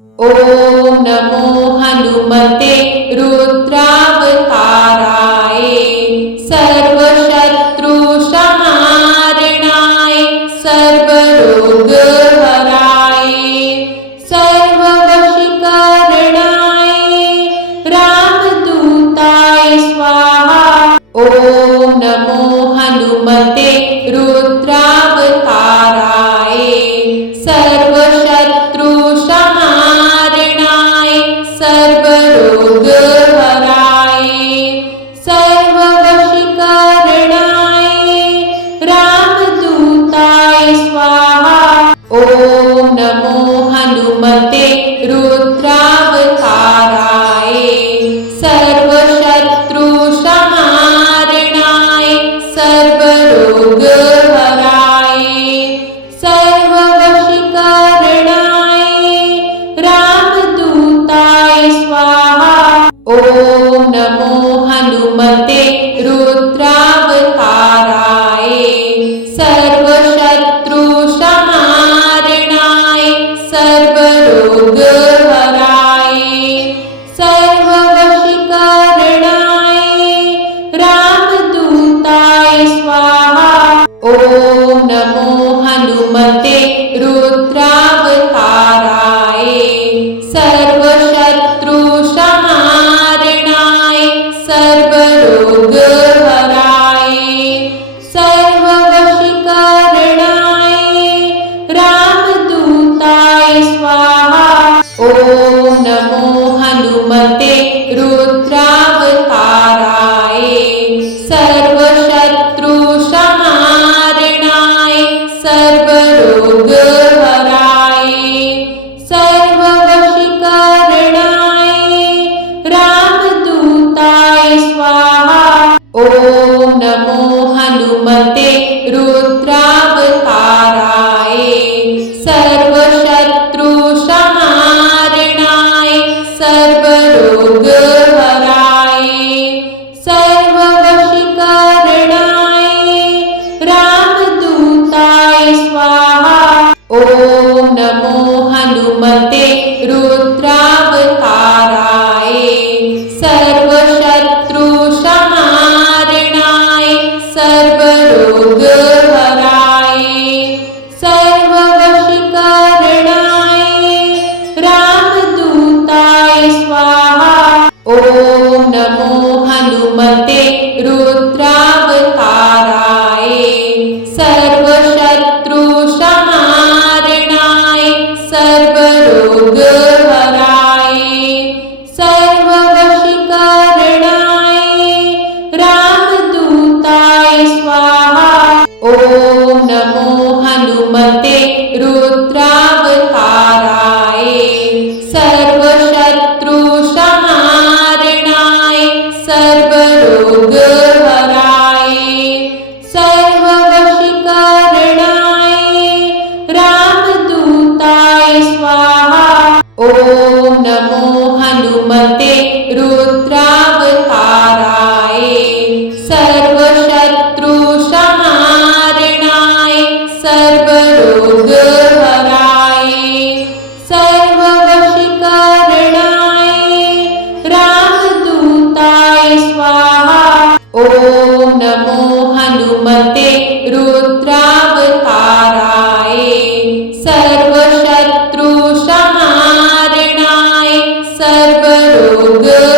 ॐ नमो हनुमते रुद्रावताराय सर्वशत्रुसंहारणाय सर्वरोगहराय सर्ववशीकरणाय रामदूताय स्वाहा। ॐ नमो हनुमते रुद्रावताराय सर्वशत्रुसंहारणाय सर्वरोगहराय सर्ववशीकरणाय रामदूताय स्वाहा। ॐ नमो हनुमते रुद्रावताराय सर्वशत्रुसंहारणाय सर्वरोगहराय सर्ववशीकरणाय रामदूताय स्वाहा। ॐ नमो हनुमते रुद्रावताराय सर्वशत्रुसंहारणाय सर्वरोगहराय सर्ववशीकरणाय रामदूताय स्वाहा। ॐ नमो हनुमते रुद्रावताराय सर्वशत्रुसंहारणाय सर्वरोगहराय सर्ववशीकरणाय रामदूताय स्वाहा। ॐ नमो हनुमते रुद्रावताराय सर्वशत्रुसंहारणाय सर्वरोगहराय सर्ववशीकरणाय रामदूताय स्वाहा। ॐ नमो हनुमते रुद्रावताराय सर्वशत्रुसंहारणाय सर्वरोगहराय सर्ववशीकरणाय रामदूताय स्वाहा। ॐ नमो हनुमते रुद्रावताराय सर्वशत्रुसंहारणाय सर्वरोगहराय सर्ववशीकरणाय रामदूताय स्वाहा। ॐ नमो हनुमते रुद्रावताराय सर्वशत्रुसंहारणाय सर्वरोगहराय सर्ववशीकरणाय रामदूताय स्वाहा। ॐ नमो हनुमते रुद्रावताराय सर्वशत्रुसंहारणाय सर्वरोगहराय सर्ववशीकरणाय रामदूताय स्वाहा। ॐ नमो हनुमते रुद्रावताराय सर्वशत्रुसंहारणाय सर्वरोगहराय सर्ववशीकरणाय रामदूताय स्वाहा। ॐ नमो हनुमते रुद्रावताराय सर्वशत्रुसंहारणाय सर्वरोगहराय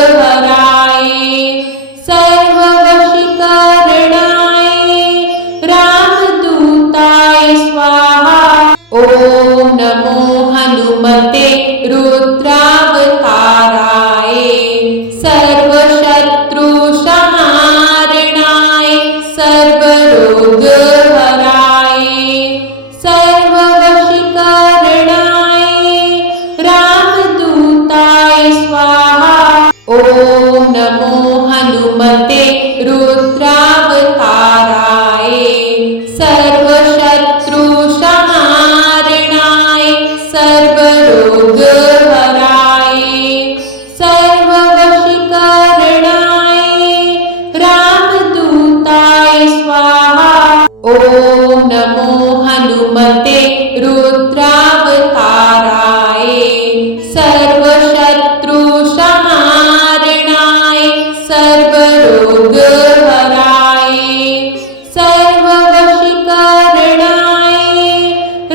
सर्ववशीकरणाय रामदूताय स्वाहा। ॐ नमो हनुमते रुद्रावताराय सर्वशत्रुसंहारणाय सर्वरोगहराय सर्ववशीकरणाय रामदूताय स्वाहा। ॐ नमो हनुमते रुद्रावताराय सर्वशत्रुसंहारणाय सर्वरोगहराय सर्ववशीकरणाय रामदूताय स्वाहा। ॐ नमो हनुमते रुद्रावताराय सर्वशत्रुसंहारणाय सर्वरोगहराय सर्ववशीकरणाय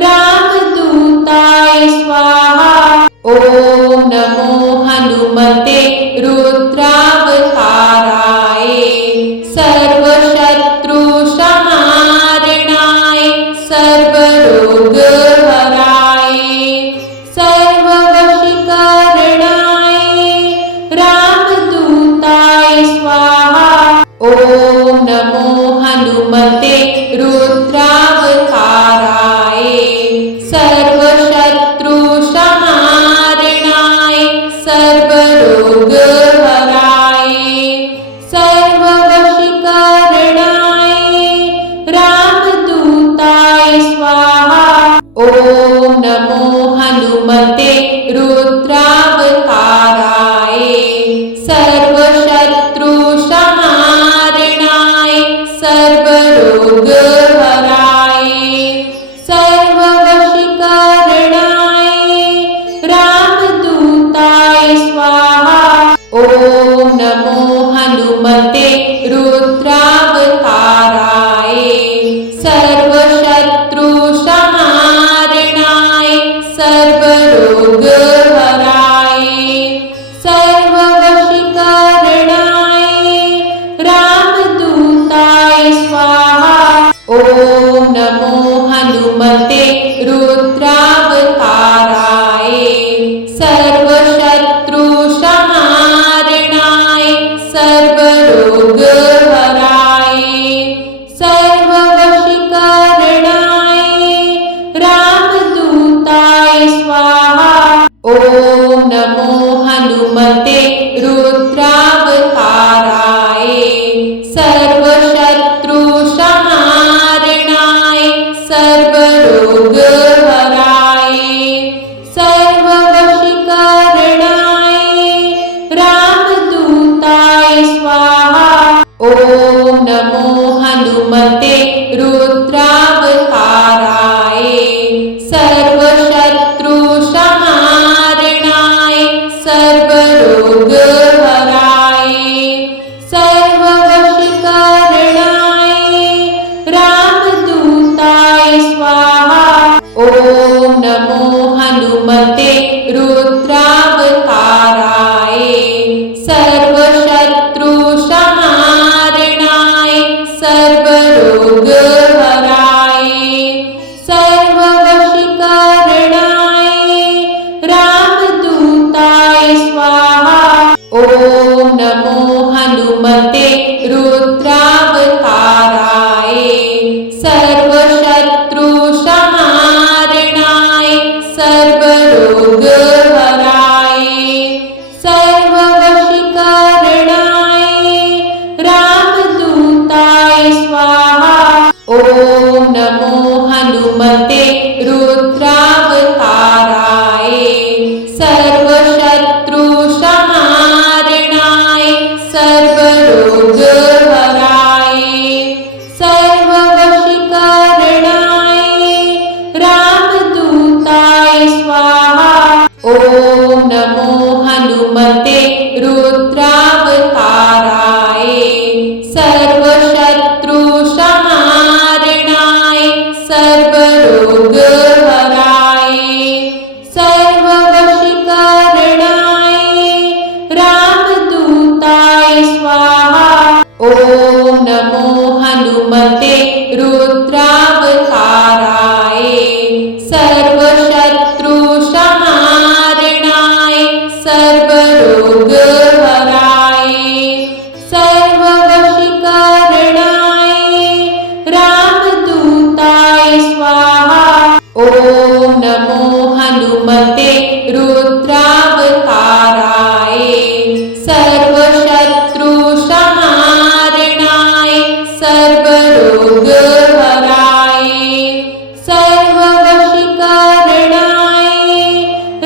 रामदूताय स्वाहा। ॐ नमो हनुमते रुद्रावताराय सर्वशत्रुसंहारणाय सर्वरोगहराय सर्ववशीकरणाय रामदूताय स्वाहा। ॐ नमो हनुमते रुद्रावताराय सर्वशत्रुसंहारणाय सर्वरोगहराय सर्ववशीकरणाय रामदूताय स्वाहा। ॐ नमो हनुमते रुद्रावताराय सर्वशत्रुसंहारणाय सर्वरोगहराय सर्ववशीकरणाय रामदूताय स्वाहा। ॐ नमो हनुमते रुद्रावताराय सर्वशत्रुसंहारणाय सर्वरोगहराय सर्ववशीकरणाय रामदूताय स्वाहा। ॐ नमो हनुमते रुद्रावताराय सर्वशत्रुसंहारणाय सर्वरोगहराय सर्ववशीकरणाय रामदूताय स्वाहा। ॐ नमो हनुमते रुद्रावताराय सर्वशत्रुसंहारणाय सर्वरोगहराय सर्ववशीकरणाय रामदूताय स्वाहा। ॐ नमो हनुमते रुद्रावताराय सर्वशत्रुसंहारणाय सर्वरोगहराय सर्ववशीकरणाय रामदूताय स्वाहा। ॐ नमो हनुमते रुद्रावताराय सर्वशत्रुसंहारणाय सर्वरोगहराय सर्ववशीकरणाय रामदूताय स्वाहा। ॐ नमो हनुमते रुद्रावताराय सर्वशत्रुसंहारणाय सर्वरोगहराय सर्ववशीकरणाय रामदूताय स्वाहा। ॐ नमो हनुमते रुद्रावताराय सर्वशत्रुसंहारणाय सर्वरोगहराय सर्ववशीकरणाय रामदूताय स्वाहा। ॐ नमो हनुमते रुद्रावताराय सर्वशत्रुसंहारणाय सर्वरोगहराय सर्ववशीकरणाय रामदूताय स्वाहा। ॐ नमो हनुमते रुद्रावताराय सर्वशत्रुसंहारणाय सर्वरोगहराय सर्ववशीकरणाय रामदूताय स्वाहा। ॐ नमो हनुमते रुद्रावताराय सर्वशत्रुसंहारणाय सर्वरोगहराय सर्ववशीकरणाय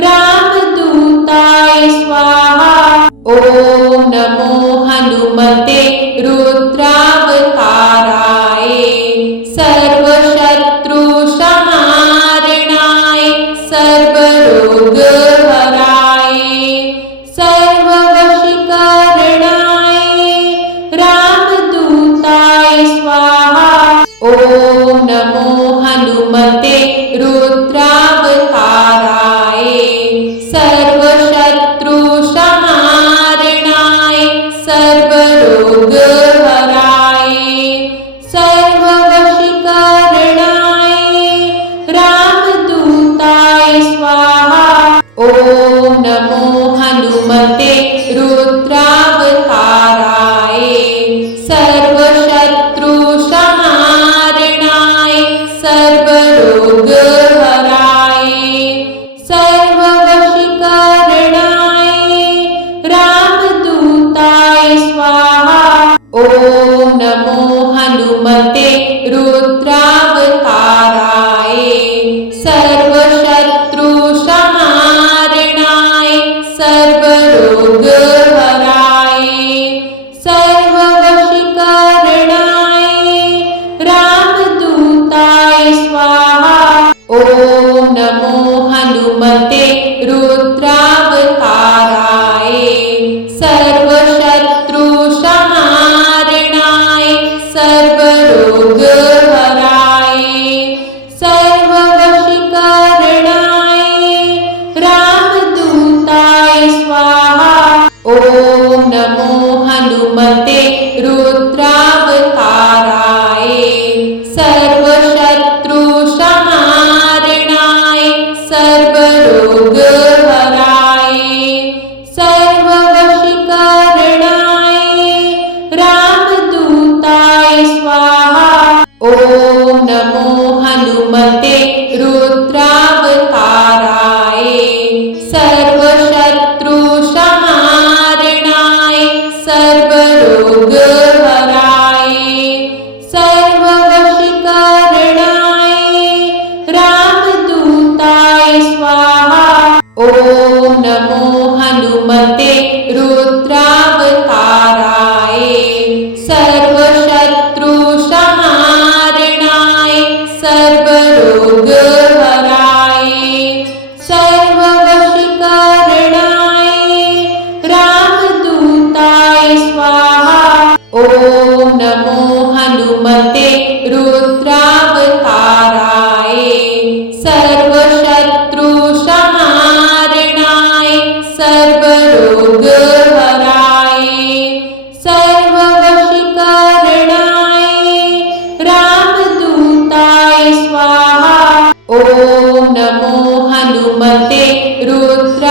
रामदूताय स्वाहा। ॐ नमो हनुमते रुद्रावताराय सर्वशत्रुसंहारणाय सर्वरोगहराय ॐ नमो हनुमते रुद्रावताराय सर्वशत्रुसंहारणाय सर्वरोगहराय सर्ववशीकरणाय रामदूताय स्वाहा। ॐ नमो हनुमते रुद्रावताराय सर्वशत्रुसंहारणाय सर्वरोगहराय सर्ववशीकरणाय रामदूताय स्वाहा। ॐ नमो हनुमते रुद्रावताराय सर्वशत्रुसंहारणाय सर्वरोगहराय सर्ववशीकरणाय रामदूताय स्वाहा। ॐ नमो हनुमते रुद्रावताराय सर्वशत्रुसंहारणाय सर्वरोगहराय सर्ववशीकरणाय रामदूताय स्वाहा। ॐ नमो हनुमते रुद्रावताराय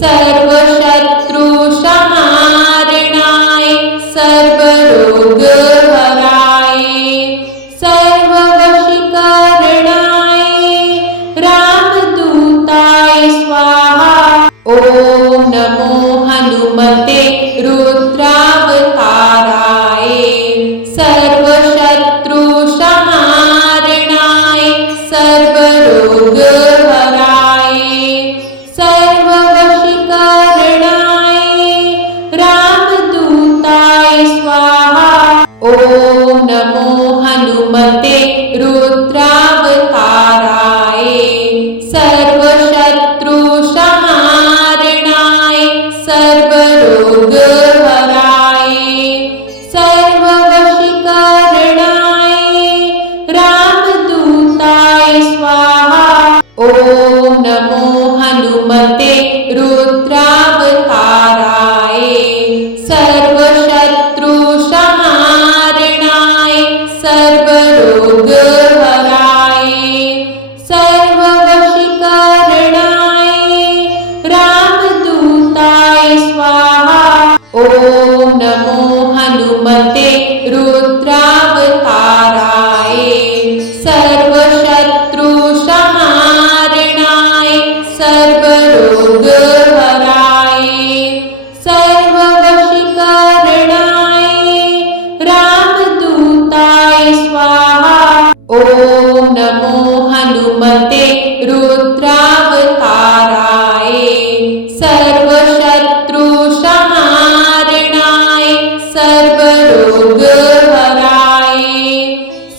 सर्वशत्रुसंहारणाय सर्वरोगहराय सर्ववशीकरणाय रामदूताय स्वाहा। ॐ नमो हनुमते रुद्रावताराय सर्वशत्रुसंहारणाय सर्वरोगहराय सर्ववशीकरणाय रामदूताय स्वाहा। ॐ नमो हनुमते रुद्रावताराय सर्वशत्रुसंहारणाय सर्वरोगहराय सर्ववशीकरणाय रामदूताय स्वाहा। ॐ नमो हनुमते रुद्रावताराय सर्वशत्रुसंहारणाय सर्वरोगहराय सर्ववशीकरणाय रामदूताय स्वाहा। ॐ नमो हनुमते रुद्रावताराय सर्वशत्रुसंहारणाय सर्वरोगहराय सर्ववशीकरणाय रामदूताय स्वाहा। ॐ नमो हनुमते रुद्रावताराय सर्वशत्रुसंहारणाय सर्वरोगहराय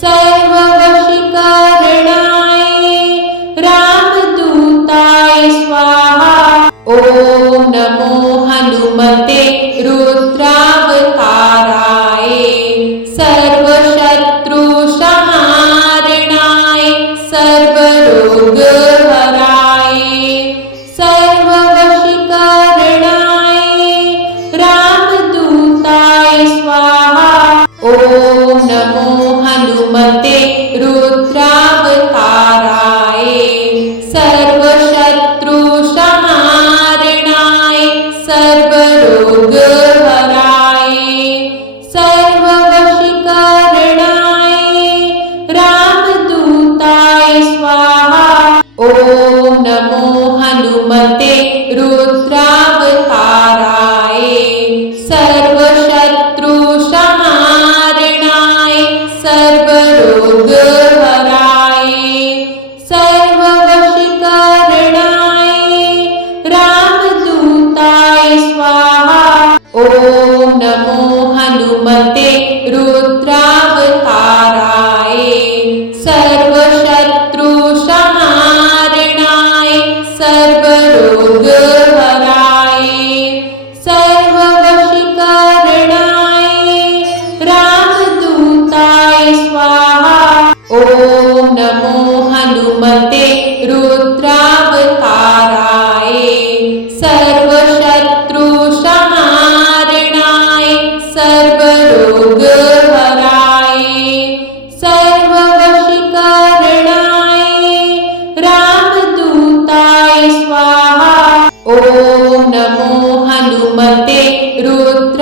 सर्ववशीकरणाय रामदूताय स्वाहा। ॐ नमो हनुमते रुद्रावताराय सर्वशत्रुसंहारणाय सर्वरोगहराय सर्ववशीकरणाय रामदूताय स्वाहा। ॐ नमो हनुमते रुद्रावताराय सर्वशत्रुसंहारणाय सर्वरोगहराय सर्ववशीकरणाय रामदूताय स्वाहा। ॐ नमो हनुमते रुद्रावताराय सर्वशत्रुसंहारणाय सर्वरोगहराय सर्ववशीकरणाय रामदूताय स्वाहा। ॐ नमो हनुमते रुद्रावताराय सर्वशत्रुसंहारणाय सर्वरोगहराय सर्ववशीकरणाय रामदूताय स्वाहा। ॐ नमो हनुमते रुद्रावताराय ॐ नमो हनुमते रुद्रावताराय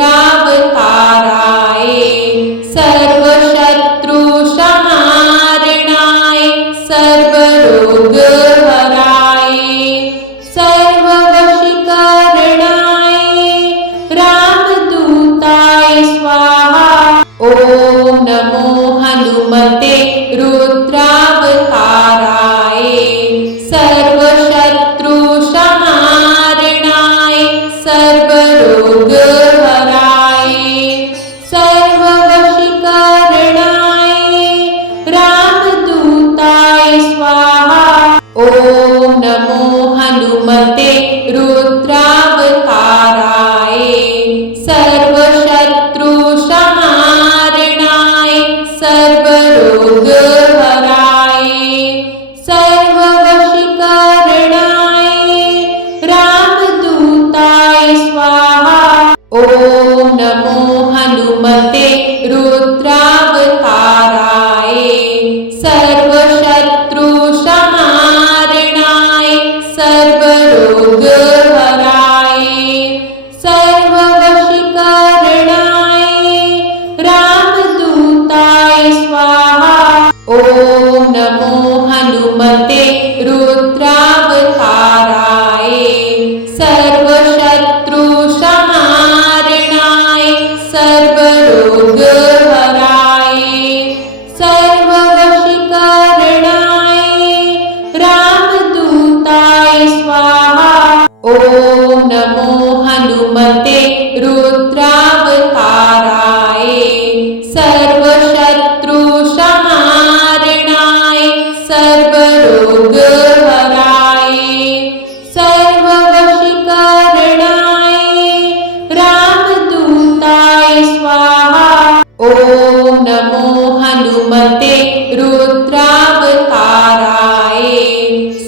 सर्वशत्रुसंहारणाय सर्वरोगहराय सर्ववशीकरणाय रामदूताय स्वाहा। ॐ नमो हनुमते रुद्रावताराय सर्वशत्रुसंहारणाय सर्वरोगहराय सर्ववशीकरणाय रामदूताय स्वाहा। ॐ नमो हनुमते रुद्रावताराय सर्वशत्रुसंहारणाय सर्वरोगहराय सर्ववशीकरणाय रामदूताय स्वाहा। ॐ नमो हनुमते रुद्रावताराय सर्वशत्रुसंहारणाय सर्वरोगहराय सर्ववशीकरणाय रामदूताय स्वाहा। ॐ नमो हनुमते रुद्रावताराय सर्वशत्रुसंहारणाय सर्वरोगहराय सर्ववशीकरणाय रामदूताय स्वाहा। ॐ नमो हनुमते रुद्रावताराय सर्वशत्रुसंहारणाय सर्वरोगहराय सर्ववशीकरणाय रामदूताय स्वाहा। ॐ नमो हनुमते रुद्रावताराय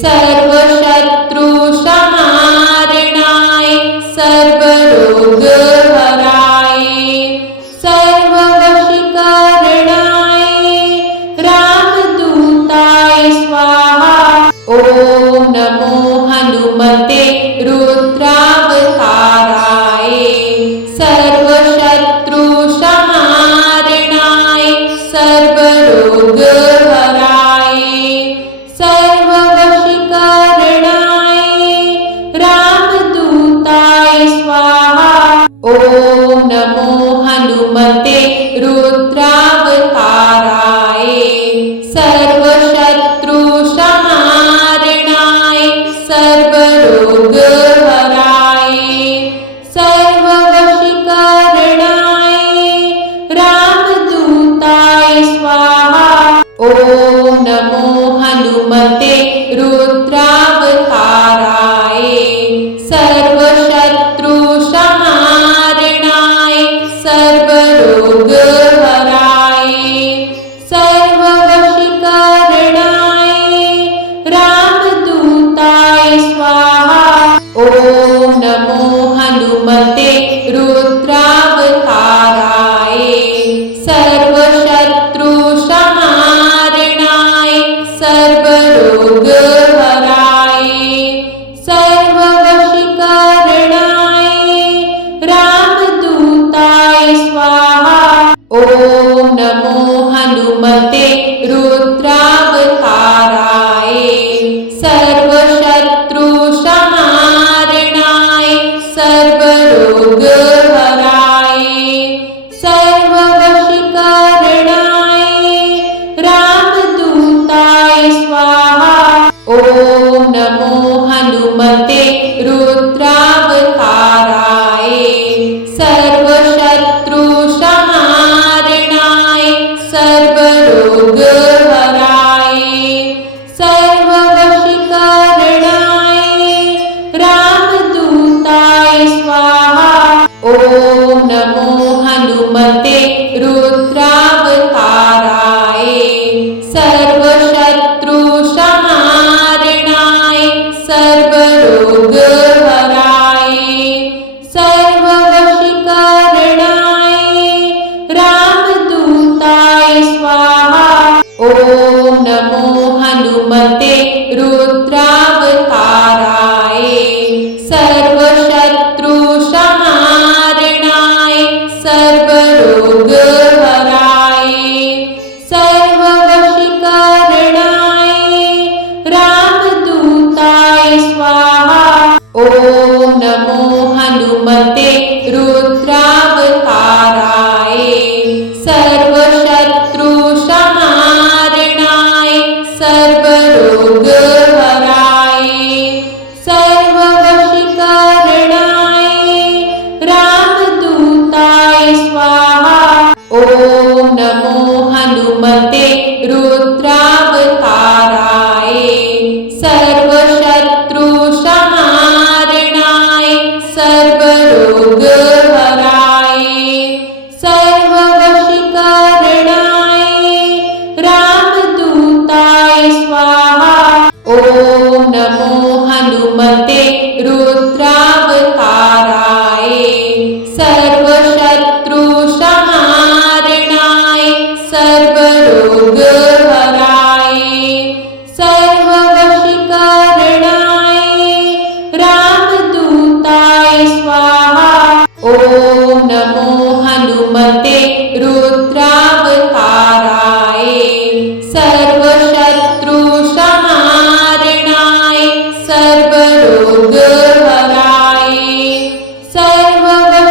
सर्वशत्रुसंहारणाय सर्वरोगहराय सर्ववशीकरणाय रामदूताय स्वाहा। ॐ नमो हनुमते रुद्रावताराय सर्वशत्रुसंहारणाय सर्वरोगहराय सर्ववशीकरणाय रामदूताय स्वाहा। ॐ नमो हनुमते रुद्रावताराय सर्वशत्रुसंहारणाय सर्वरोगहराय सर्ववशीकरणाय रामदूताय स्वाहा। ॐ नमो हनुमते रुद्रावताराय सर्वशत्रुसंहारणाय सर्वरोगहराय सर्ववशीकरणाय रामदूताय स्वाहा। ॐ नमो हनुमते रुद्रावताराय सर्वशत्रुसंहारणाय सर्वरोगहराय सर्ववशीकरणाय रामदूताय स्वाहा। ॐ नमो हनुमते रुद्रावताराय सर्वशत्रुसंहारणाय सर्वरोगहराय सर्ववशीकरणाय रामदूताय स्वाहा। ॐ नमो हनुमते रुद्रावताराय सर्वशत्रुसंहारणाय सर्वरोगहराय सर्ववशीकरणाय रामदूताय स्वाहा। ॐ नमो हनुमते रुद्रावताराय सर्वशत्रुसंहारणाय सर्वरोगहराय सर्ववशीकरणाय रामदूताय स्वाहा। ॐ नमो हनुमते रुद्रावताराय ॐ नमो हनुमते रुद्रावताराय सर्वशत्रुसंहारणाय सर्वरोगहराय सर्ववशीकरणाय रामदूताय स्वाहा। ॐ नमो हनुमते रुद्रावताराय सर्वशत्रुसंहारणाय सर्वरोगहराय सर्ववशीकरणाय रामदूताय स्वाहा। ॐ नमो हनुमते रुद्रावताराय सर्वशत्रुसंहारणाय सर्वरोगहराय सर्ववशीकरणाय रामदूताय स्वाहा। ॐ नमो हनुमते रुद्रावताराय सर्वशत्रुसंहारणाय सर्वरोगहराय सर्ववशीकरणाय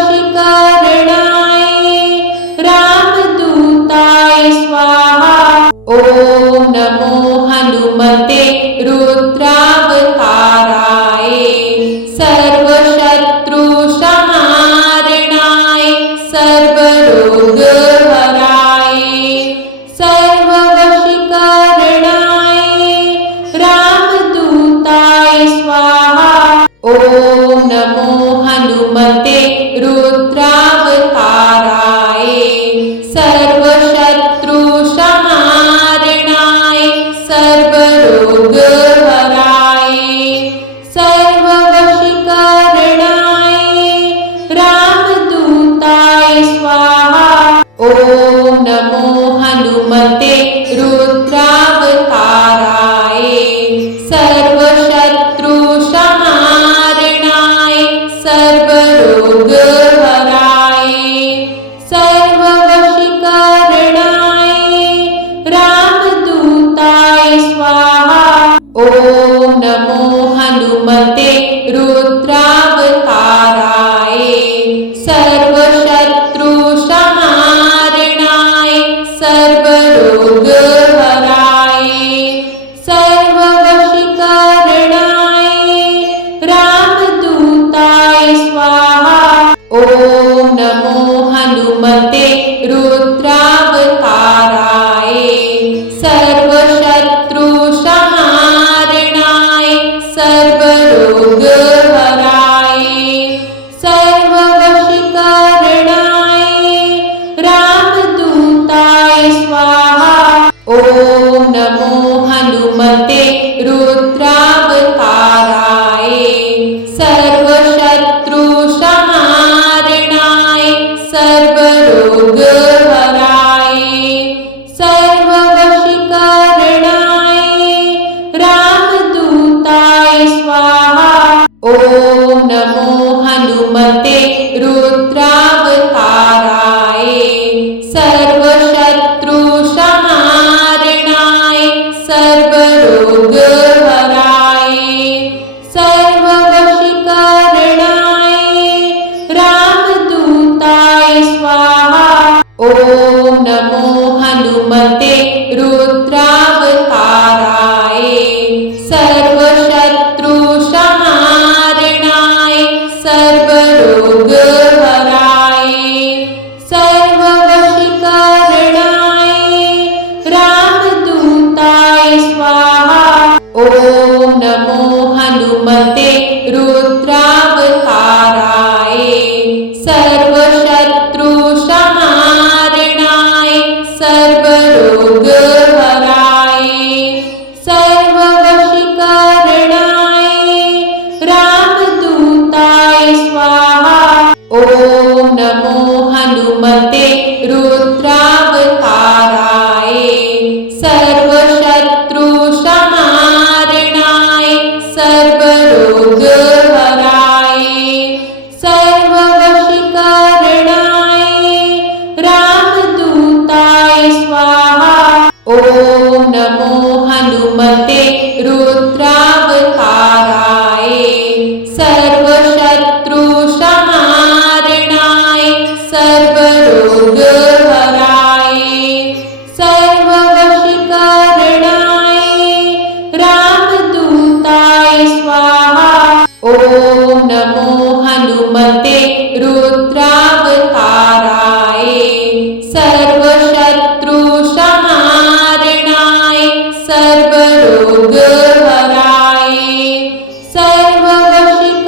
रामदूताय स्वाहा। ॐ नमो हनुमते रुद्रावताराय सर्वशत्रुसंहारणाय सर्वरोगहराय सर्ववशीकरणाय रामदूताय स्वाहा। ॐ नमो हनुमते रुद्रावताराय सर्वशत्रुसंहारणाय सर्वरोगहराय सर्ववशीकरणाय रामदूताय स्वाहा। ॐ नमो हनुमते रुद्रावताराय सर्वशत्रुसंहारणाय सर्वरोगहराय सर्ववशीकरणाय रामदूताय स्वाहा। ॐ नमो हनुमते रुद्रावताराय सर्वशत्रुसंहारणाय सर्वरोगहराय सर्ववशीकरणाय रामदूताय स्वाहा। ॐ नमो हनुमते रुद्रावताराय सर्वशत्रुसंहारणाय सर्वरोगहराय सर्ववशीकरणाय रामदूताय स्वाहा। ॐ नमो हनुमते रुद्रावताराय सर्वशत्रुसंहारणाय सर्वरोगहराय सर्ववशीकरणाय रामदूताय स्वाहा। ॐ नमो हनुमते रुद्रावताराय सर्वशत्रुसंहारणाय सर्वरोगहराय सर्ववशीकरणाय रामदूताय स्वाहा। ॐ नमो हनुमते रुद्रावताराय सर्वशत्रुसंहारणाय सर्वरोगहराय सर्ववशीकरणाय रामदूताय स्वाहा। ॐ नमो हनुमते रुद्रावताराय सर्वशत्रुसंहारणाय सर्वरोगहराय सर्ववशीकरणाय रामदूताय स्वाहा। ॐ नमो हनुमते रुद्रावताराय सर्वशत्रुसंहारणाय सर्वरोगहराय सर्ववशीकरणाय रामदूताय स्वाहा। ॐ नमो हनुमते रुद्रावताराय ॐ नमो हनुमते रुद्रावताराय सर्वशत्रुसंहारणाय सर्वरोगहराय सर्ववशीकरणाय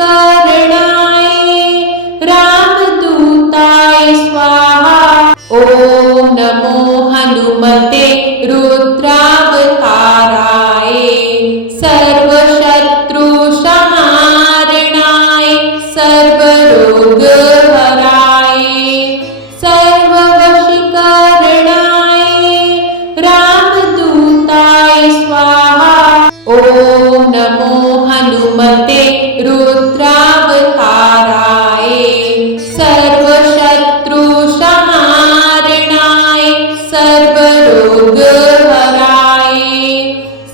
रामदूताय स्वाहा। ॐ नमो हनुमते रुद्रावताराय सर्वशत्रुसंहारणाय सर्वरोगहराय सर्ववशीकरणाय रामदूताय स्वाहा। ॐ नमो हनुमते रुद्रावताराय सर्वशत्रुसंहारणाय सर्वरोगहराय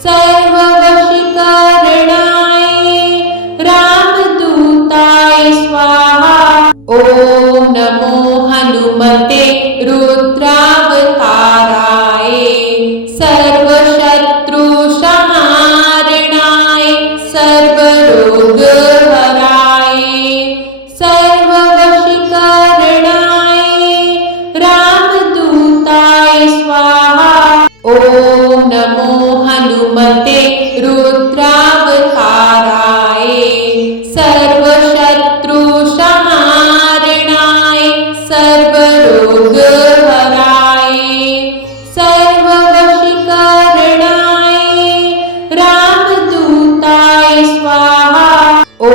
सर्ववशीकरणाय रामदूताय स्वाहा। ॐ नमो हनुमते रुद्रावताराय सर्वशत्रुसंहारणाय सर्वरोगहराय सर्ववशीकरणाय रामदूताय स्वाहा। ॐ नमो हनुमते रुद्रावताराय सर्वशत्रुसंहारणाय सर्वरोगहराय सर्ववशीकरणाय रामदूताय स्वाहा। ॐ नमो हनुमते रुद्रावताराय सर्वशत्रुसंहारणाय सर्वरोगहराय सर्ववशीकरणाय रामदूताय स्वाहा। ॐ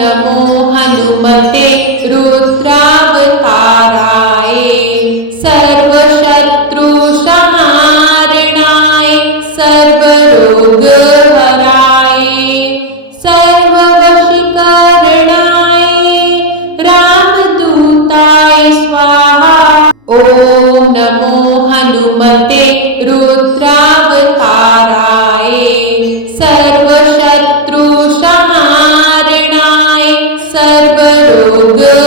नमो हनुमते रुद्रावताराय सर्वशत्रुसंहारणाय सर्वरोगहराय सर्ववशीकरणाय रामदूताय स्वाहा। ॐ नमो हनुमते रुद्रावताराय सर्वशत्रुसंहारणाय सर्वरोगहराय सर्ववशीकरणाय रामदूताय स्वाहा। ॐ नमो हनुमते रुद्रावताराय सर्वशत्रुसंहारणाय सर्वरोगहराय सर्ववशीकरणाय रामदूताय स्वाहा। ॐ नमो हनुमते रुद्रावताराय सर्वशत्रुसंहारणाय सर्वरोगहराय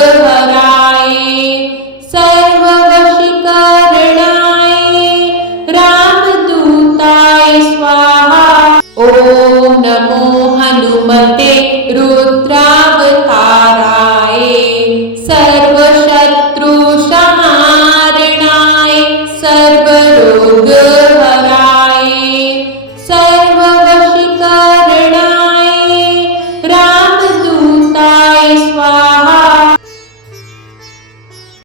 सर्ववशीकरणाय रामदूताय स्वाहा। ॐ नमो हनुमते रुद्रावताराय सर्वशत्रुसंहारणाय सर्वरोगहराय सर्ववशीकरणाय रामदूताय स्वाहा।